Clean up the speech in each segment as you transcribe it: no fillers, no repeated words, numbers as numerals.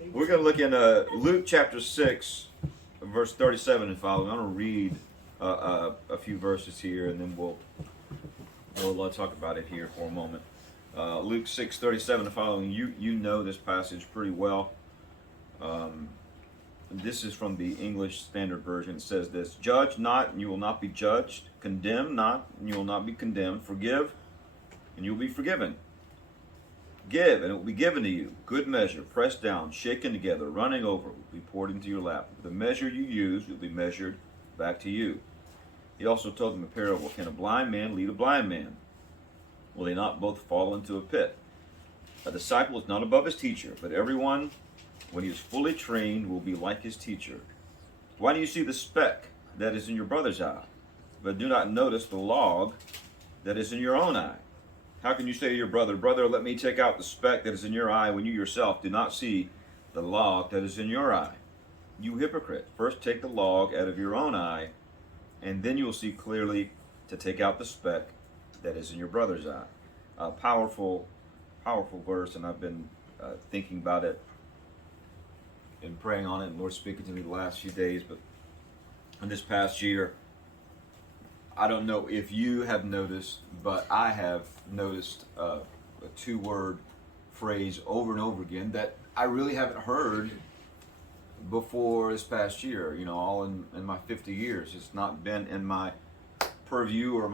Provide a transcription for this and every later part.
We're going to look in Luke chapter 6, verse 37 and following. I'm going to read a few verses here, and then we'll talk about it here for a moment. Luke 6:37 and following. You know this passage pretty well. This is from the English Standard Version. It says this: "Judge not, and you will not be judged. Condemn not, and you will not be condemned. Forgive, and you will be forgiven. Give, and it will be given to you. Good measure, pressed down, shaken together, running over, will be poured into your lap. The measure you use will be measured back to you." He also told them a parable: "Can a blind man lead a blind man? Will they not both fall into a pit? A disciple is not above his teacher, but everyone, when he is fully trained, will be like his teacher. Why do you see the speck that is in your brother's eye, but do not notice the log that is in your own eye? How can you say to your brother, 'Brother, let me take out the speck that is in your eye,' when you yourself do not see the log that is in your eye? You hypocrite, first take the log out of your own eye, and then you will see clearly to take out the speck that is in your brother's eye." Powerful verse, and I've been thinking about it and praying on it, and Lord's speaking to me the last few days. But in this past year, I don't know if you have noticed, but I have noticed a two-word phrase over and over again that I really haven't heard before this past year. You know, all in my 50 years, it's not been in my purview or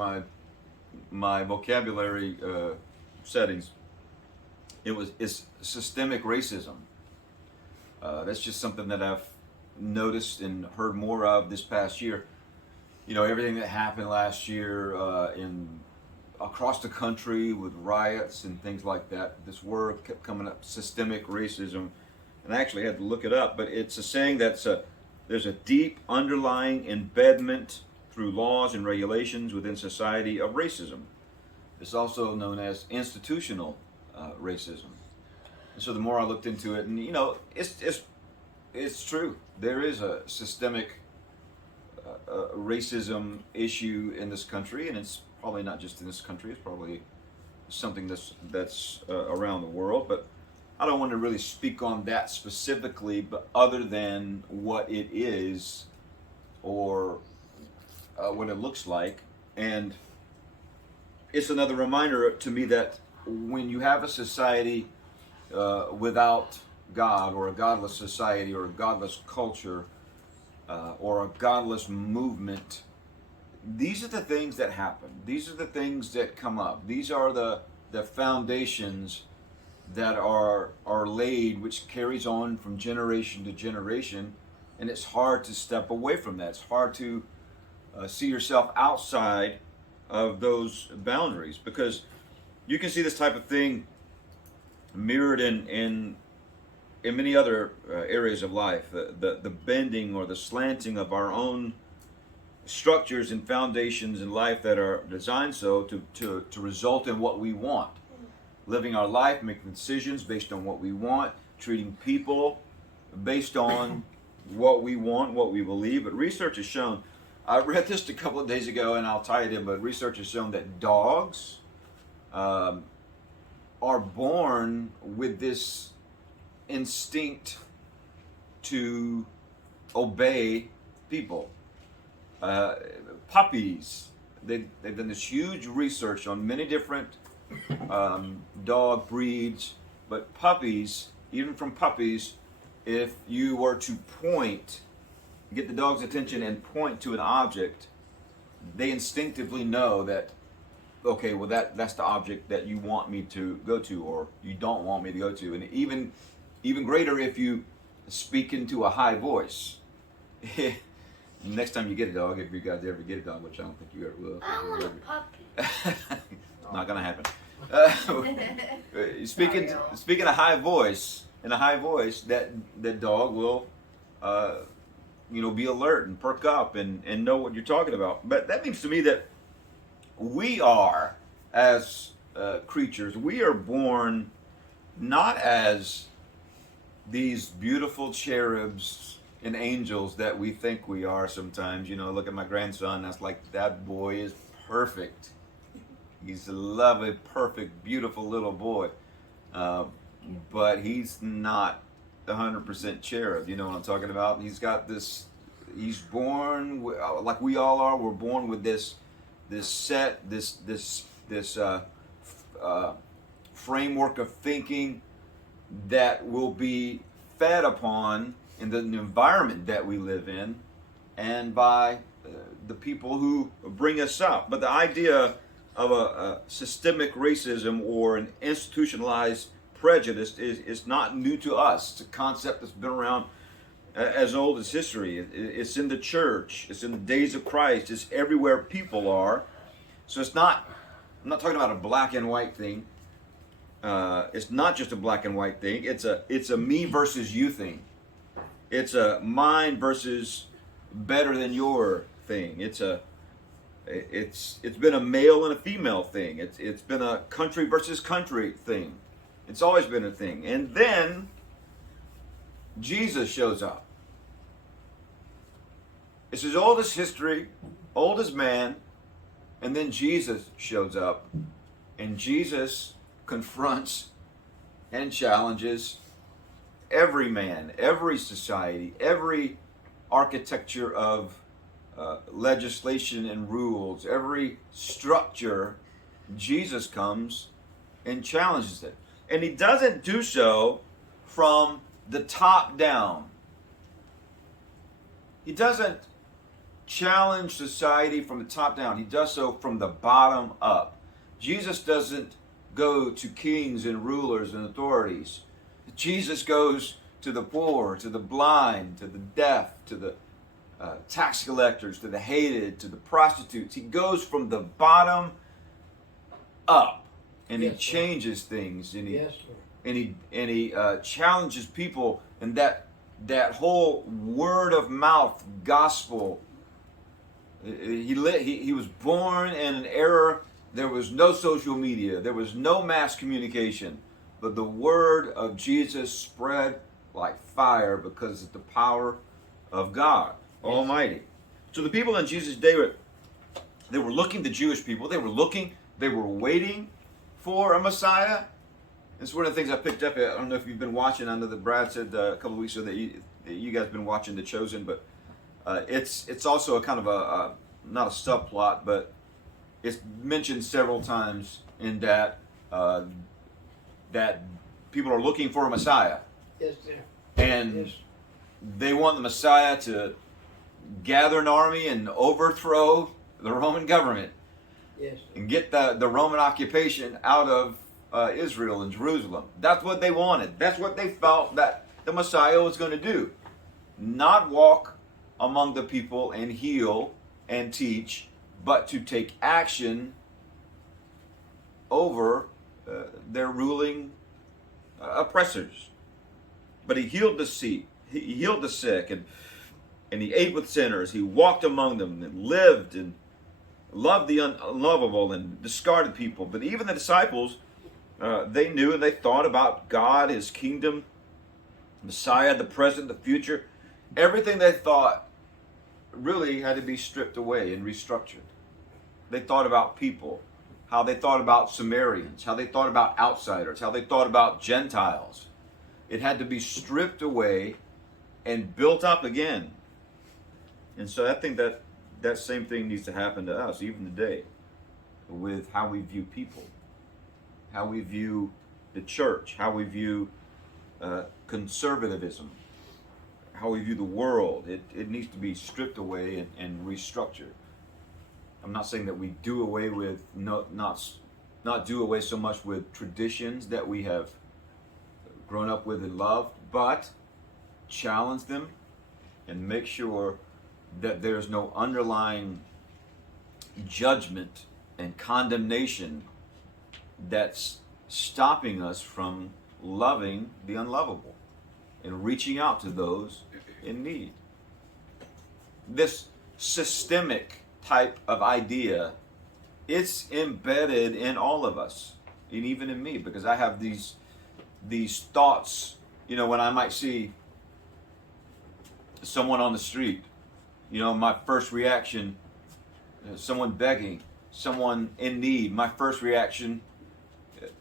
my vocabulary settings. It's systemic racism. That's just something that I've noticed and heard more of this past year. You know, everything that happened last year across the country with riots and things like that. This word kept coming up: systemic racism, and I actually had to look it up. But it's a saying there's a deep underlying embedment through laws and regulations within society of racism. It's also known as institutional racism. And so the more I looked into it, and you know, it's true. There is a systemic racism issue in this country, and it's probably not just in this country. It's probably something that's around the world. But I don't want to really speak on that specifically, but other than what it is or what it looks like. And it's another reminder to me that when you have a society without God, or a godless society, or a godless culture, or a godless movement, these are the things that happen. These are the things that come up. These are the foundations that are laid, which carries on from generation to generation, and it's hard to step away from that. It's hard to see yourself outside of those boundaries, because you can see this type of thing mirrored in many other areas of life. The bending or the slanting of our own structures and foundations in life that are designed so to result in what we want. Living our life, making decisions based on what we want, treating people based on what we want, what we believe. But research has shown, I read this a couple of days ago, and I'll tie it in, but research has shown that dogs are born with this instinct to obey people. Puppies, they've done this huge research on many different dog breeds, but puppies, even from puppies, if you were to get the dog's attention and point to an object, they instinctively know that, okay, well that's the object that you want me to go to, or you don't want me to go to. And even greater if you speak into a high voice. Next time you get a dog, if you guys ever get a dog, which I don't think you ever will. I want a puppy. Not gonna happen. Speaking a high voice, in a high voice, that dog will be alert and perk up and know what you're talking about. But that means to me that we are, as creatures, we are born not as these beautiful cherubs and angels that we think we are sometimes. You know, look at my grandson, that's like, that boy is perfect. He's a lovely, perfect, beautiful little boy. But he's not 100% cherub. You know what I'm talking about? He's got this. He's born like we all are. We're born with this framework of thinking that will be fed upon in the environment that we live in, and by the people who bring us up. But the idea of a systemic racism or an institutionalized prejudice is not new to us. It's a concept that's been around as old as history. It's in the church. It's in the days of Christ. It's everywhere people are. So it's not, I'm not talking about a black and white thing. It's not just a black and white thing. It's a me versus you thing. It's a mine versus better than your thing. It's been a male and a female thing. It's been a country versus country thing. It's always been a thing. And then Jesus shows up. It's as old as history, old as man, and then Jesus shows up, and Jesus confronts and challenges every man, every society, every architecture of legislation and rules, every structure. Jesus comes and challenges it. And he doesn't do so from the top down. He doesn't challenge society from the top down. He does so from the bottom up. Jesus doesn't go to kings and rulers and authorities. Jesus goes to the poor, to the blind, to the deaf, to the tax collectors, to the hated, to the prostitutes. He goes from the bottom up, and he changes things, and he challenges people, and that whole word of mouth gospel. He was born in an era. There was no social media. There was no mass communication. But the word of Jesus spread like fire because of the power of God Almighty. So the people in Jesus' day, they were looking, the Jewish people, they were waiting for a Messiah. It's one of the things I picked up. I don't know if you've been watching. I know that Brad said a couple of weeks ago that you guys have been watching The Chosen, but it's also a kind of a not a subplot, but it's mentioned several times in that that people are looking for a Messiah. Yes, sir. And they want the Messiah to gather an army and overthrow the Roman government. Yes, and get the Roman occupation out of Israel and Jerusalem. That's what they wanted. That's what they felt that the Messiah was going to do. Not walk among the people and heal and teach, but to take action over their ruling oppressors. But he healed the sick. He healed the sick, and he ate with sinners. He walked among them and lived and loved the unlovable and discarded people. But even the disciples, they knew and they thought about God, his kingdom, Messiah, the present, the future. Everything they thought really had to be stripped away and restructured. They thought about people, how they thought about Samaritans, how they thought about outsiders, how they thought about Gentiles. It had to be stripped away and built up again. And so I think that same thing needs to happen to us, even today, with how we view people, how we view the church, how we view conservatism, how we view the world. It needs to be stripped away and restructured. I'm not saying that we do away with, not do away so much with traditions that we have grown up with and loved, but challenge them and make sure that there's no underlying judgment and condemnation that's stopping us from loving the unlovable and reaching out to those in need. This systemic type of idea, it's embedded in all of us, and even in me, because I have these thoughts, when I might see someone on the street, my first reaction, someone begging, someone in need, my first reaction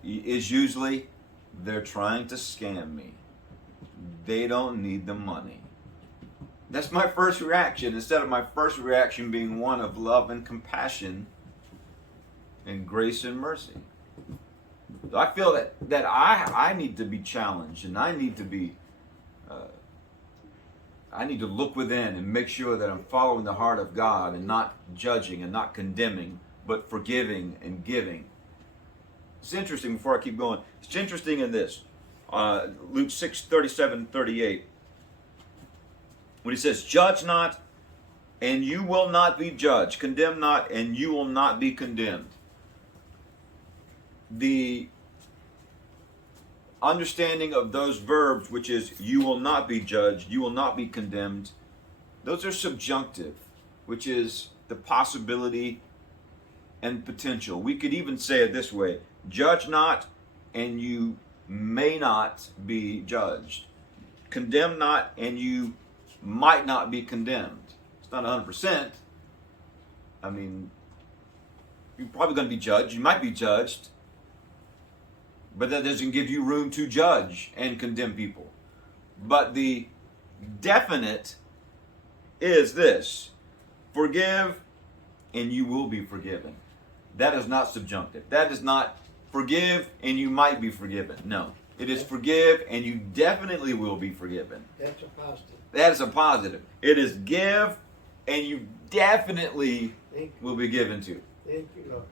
is usually they're trying to scam me. they don't need the money. That's my first reaction, instead of my first reaction being one of love and compassion and grace and mercy. So I feel that I need to be challenged, and I need to look within and make sure that I'm following the heart of God and not judging and not condemning, but forgiving and giving. It's interesting, before I keep going, it's interesting in this. Luke 6:37-38. When he says, judge not, and you will not be judged. Condemn not, and you will not be condemned. The understanding of those verbs, which is you will not be judged, you will not be condemned, those are subjunctive, which is the possibility and potential. We could even say it this way: judge not, and you may not be judged. Condemn not, and you might not be condemned. It's not 100%. I mean, you're probably going to be judged. You might be judged. But that doesn't give you room to judge and condemn people. But the definite is this: forgive, and you will be forgiven. That is not subjunctive. That is not forgive, and you might be forgiven. No. It is forgive, and you definitely will be forgiven. That's a positive. That is a positive. It is give, and you definitely will be given to. Thank you, Lord.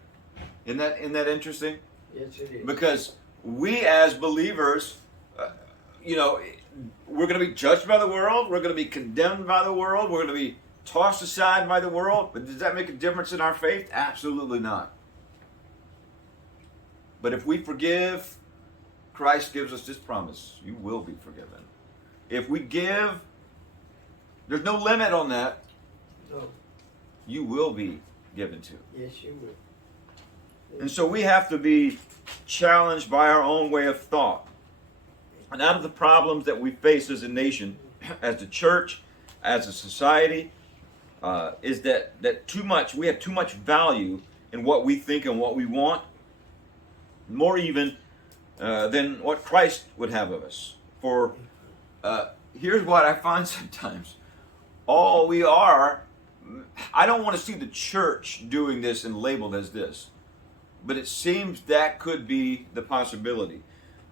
Isn't that interesting? Yes, it is. Because we as believers, we're going to be judged by the world. We're going to be condemned by the world. We're going to be tossed aside by the world. But does that make a difference in our faith? Absolutely not. But if we forgive, Christ gives us this promise: you will be forgiven. If we give, there's no limit on that. No. You will be given to. Yes, you will. And so we have to be challenged by our own way of thought. And out of the problems that we face as a nation, as a church, as a society, is that we have too much value in what we think and what we want, more even than what Christ would have of us. For here's what I find sometimes: I don't want to see the church doing this and labeled as this, but it seems that could be the possibility.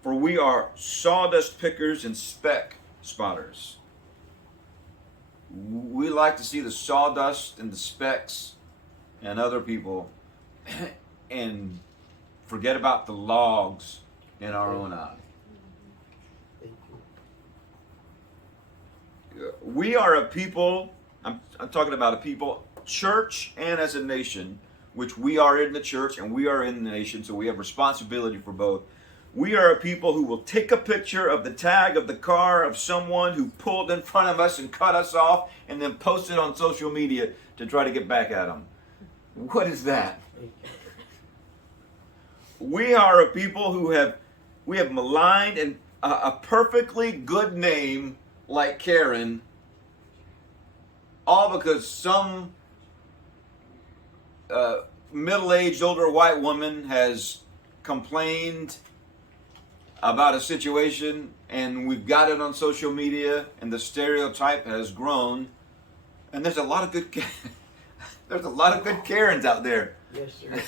For we are sawdust pickers and speck spotters. We like to see the sawdust and the specks and other people and forget about the logs in our own eye. Thank We are a people, I'm talking about a people, church and as a nation, which we are in the church and we are in the nation, so we have responsibility for both. We are a people who will take a picture of the tag of the car of someone who pulled in front of us and cut us off and then post it on social media to try to get back at them. What is that? you. We are a people who have maligned and a perfectly good name like Karen, all because some middle-aged older white woman has complained about a situation, and we've got it on social media, and the stereotype has grown. And there's a lot of good Karens out there. Yes, sir.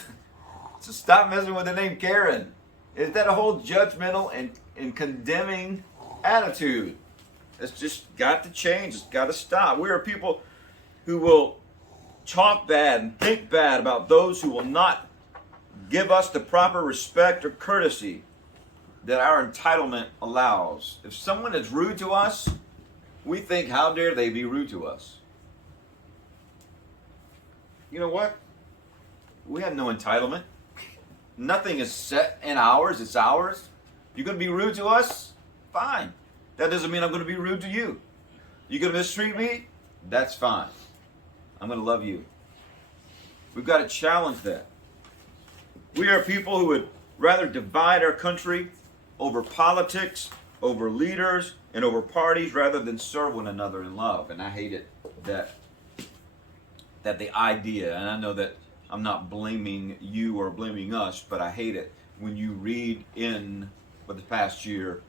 So stop messing with the name Karen. Is that a whole judgmental and condemning attitude? It's just got to change. It's got to stop. We are people who will talk bad and think bad about those who will not give us the proper respect or courtesy that our entitlement allows. If someone is rude to us, we think, how dare they be rude to us? You know what? We have no entitlement. Nothing is set in ours. It's ours. You're going to be rude to us? Fine. That doesn't mean I'm going to be rude to you. You're going to mistreat me? That's fine. I'm going to love you. We've got to challenge that. We are people who would rather divide our country over politics, over leaders, and over parties rather than serve one another in love. And I hate it that the idea, and I know that I'm not blaming you or blaming us, but I hate it when you read in for the past year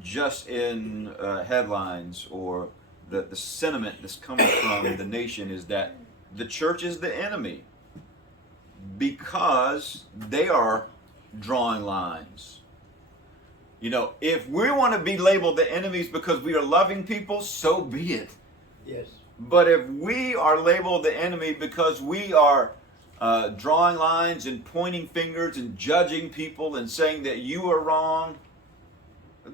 just in headlines, or the sentiment that's coming from the nation is that the church is the enemy because they are drawing lines. You know, if we want to be labeled the enemies because we are loving people, so be it. Yes. But if we are labeled the enemy because we are drawing lines and pointing fingers and judging people and saying that you are wrong,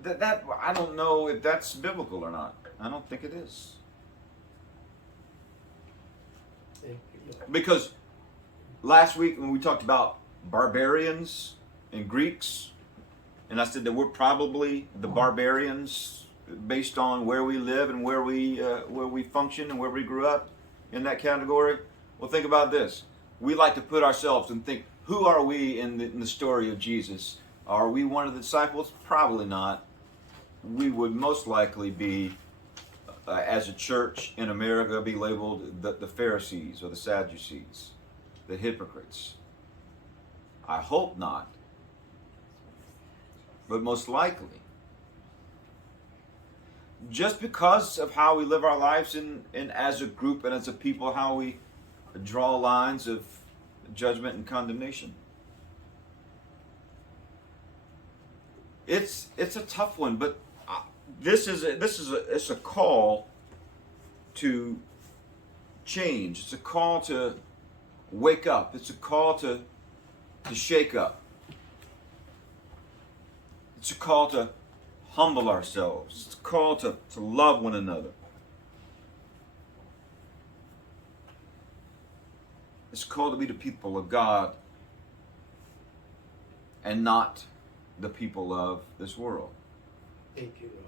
that I don't know if that's biblical or not. I don't think it is. Thank you, Lord. Because last week when we talked about barbarians and Greeks, and I said that we're probably the barbarians based on where we live and where we function and where we grew up in that category. Well, think about this. We like to put ourselves and think, who are we in the story of Jesus? Are we one of the disciples? Probably not. We would most likely be, as a church in America, be labeled the Pharisees or the Sadducees, the hypocrites. I hope not. But most likely. Just because of how we live our lives and as a group and as a people, how we draw lines of judgment and condemnation. It's a tough one, but it's a call to change. It's a call to wake up. It's a call to shake up. It's a call to humble ourselves. It's a call to love one another. It's a call to be the people of God and not the people of this world. Thank you, Lord.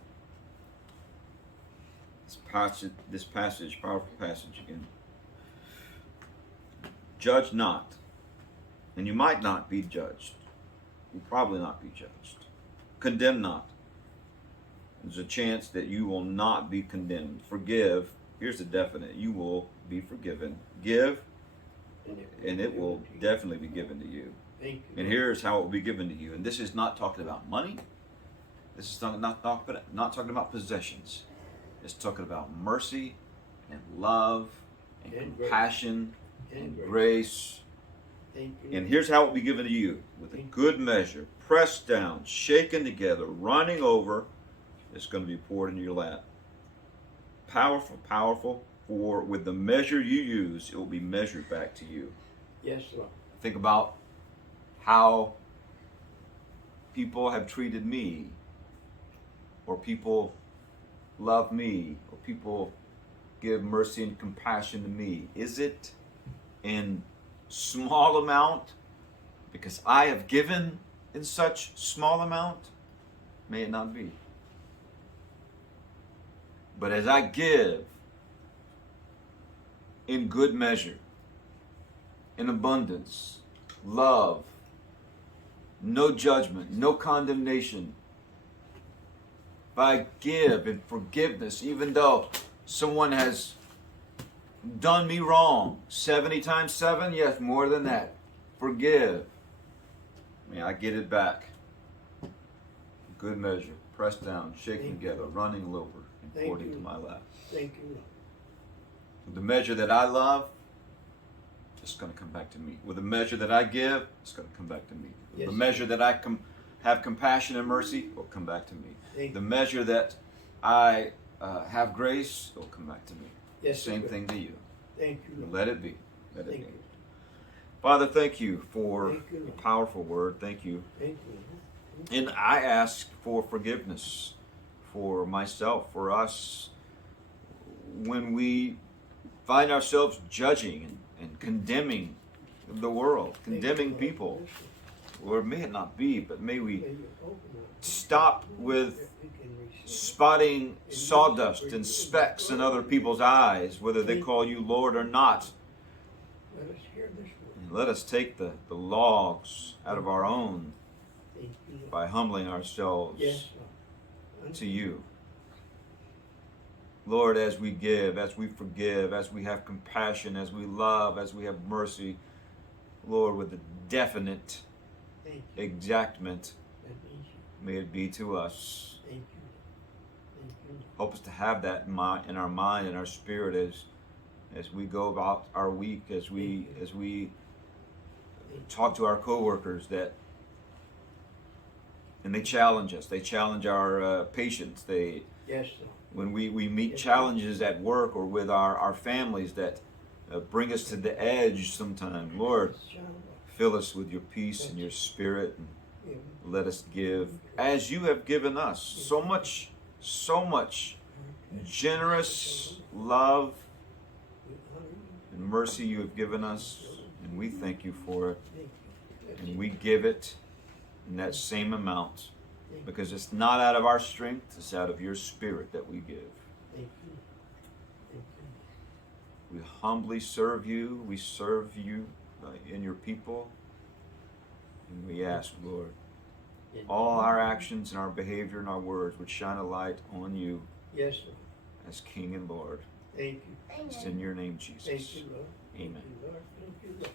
This passage, powerful passage again. Judge not, and you might not be judged. You'll probably not be judged. Condemn not. There's a chance that you will not be condemned. Forgive. Here's the definite. You will be forgiven. Give, and it will definitely be given to you. Thank you. And here's how it will be given to you. And this is not talking about money. This is not talking about possessions. It's talking about mercy and love and compassion and grace. Thank you. And here's how it will be given to you. With a good measure, pressed down, shaken together, running over, it's going to be poured into your lap. Powerful, powerful. For with the measure you use, it will be measured back to you. Yes, Lord. Think about how people have treated me, or people love me, or people give mercy and compassion to me. Is it in small amount because I have given in such small amount? May it not be. But as I give in good measure, in abundance, love, no judgment, no condemnation, if I give in forgiveness, even though someone has done me wrong, 70 times 7, yes, more than that, forgive. May I get it back. Good measure, pressed down, shaken together, running over, and poured into my lap. Thank you, Lord. With the measure that I love, it's going to come back to me. With the measure that I give, it's going to come back to me. With Yes. the measure that I have compassion and mercy, it will come back to me. Thank The you. measure that I have grace, it will come back to me. Yes, Same Lord. thing to you. Thank you, Lord. Let it be. Let it Thank be. you. Father, thank you for Thank you, a Lord. powerful word. Thank you. Thank you, Lord. And I ask for forgiveness for myself, for us, when we find ourselves judging and condemning the world, Thank you, condemning Lord. people. Yes, Or may it not be, but may we Lord. May you open up. stop with That we can receive. spotting sawdust and specks in other people's eyes, whether they call you Lord or not. Let us hear this word. And let us take the logs out of our own Thank you, Lord. by humbling ourselves Yes, Lord. to you. Lord, as we give, as we forgive, as we have compassion, as we love, as we have mercy, Lord, with a definite Thank you. exactment, That means you. may it be to us. Thank you. Help us to have that in our mind and our spirit as we go about our week, as we talk to our coworkers, and they challenge us. They challenge our patience. Yes, sir. When we meet challenges at work or with our families that bring us to the edge sometime, Lord, fill us with your peace and your spirit, and let us give as you have given us. So much generous love and mercy you have given us, and we thank you for it, and we give it in that same amount, because it's not out of our strength, it's out of your spirit that we give. We humbly serve you, we serve you in your people, and we ask, Lord, all our actions and our behavior and our words would shine a light on you. Yes, sir. As King and Lord. Thank you. It's in your name, Jesus. Thank you, Lord. Amen. Thank you, Lord. Thank you, Lord.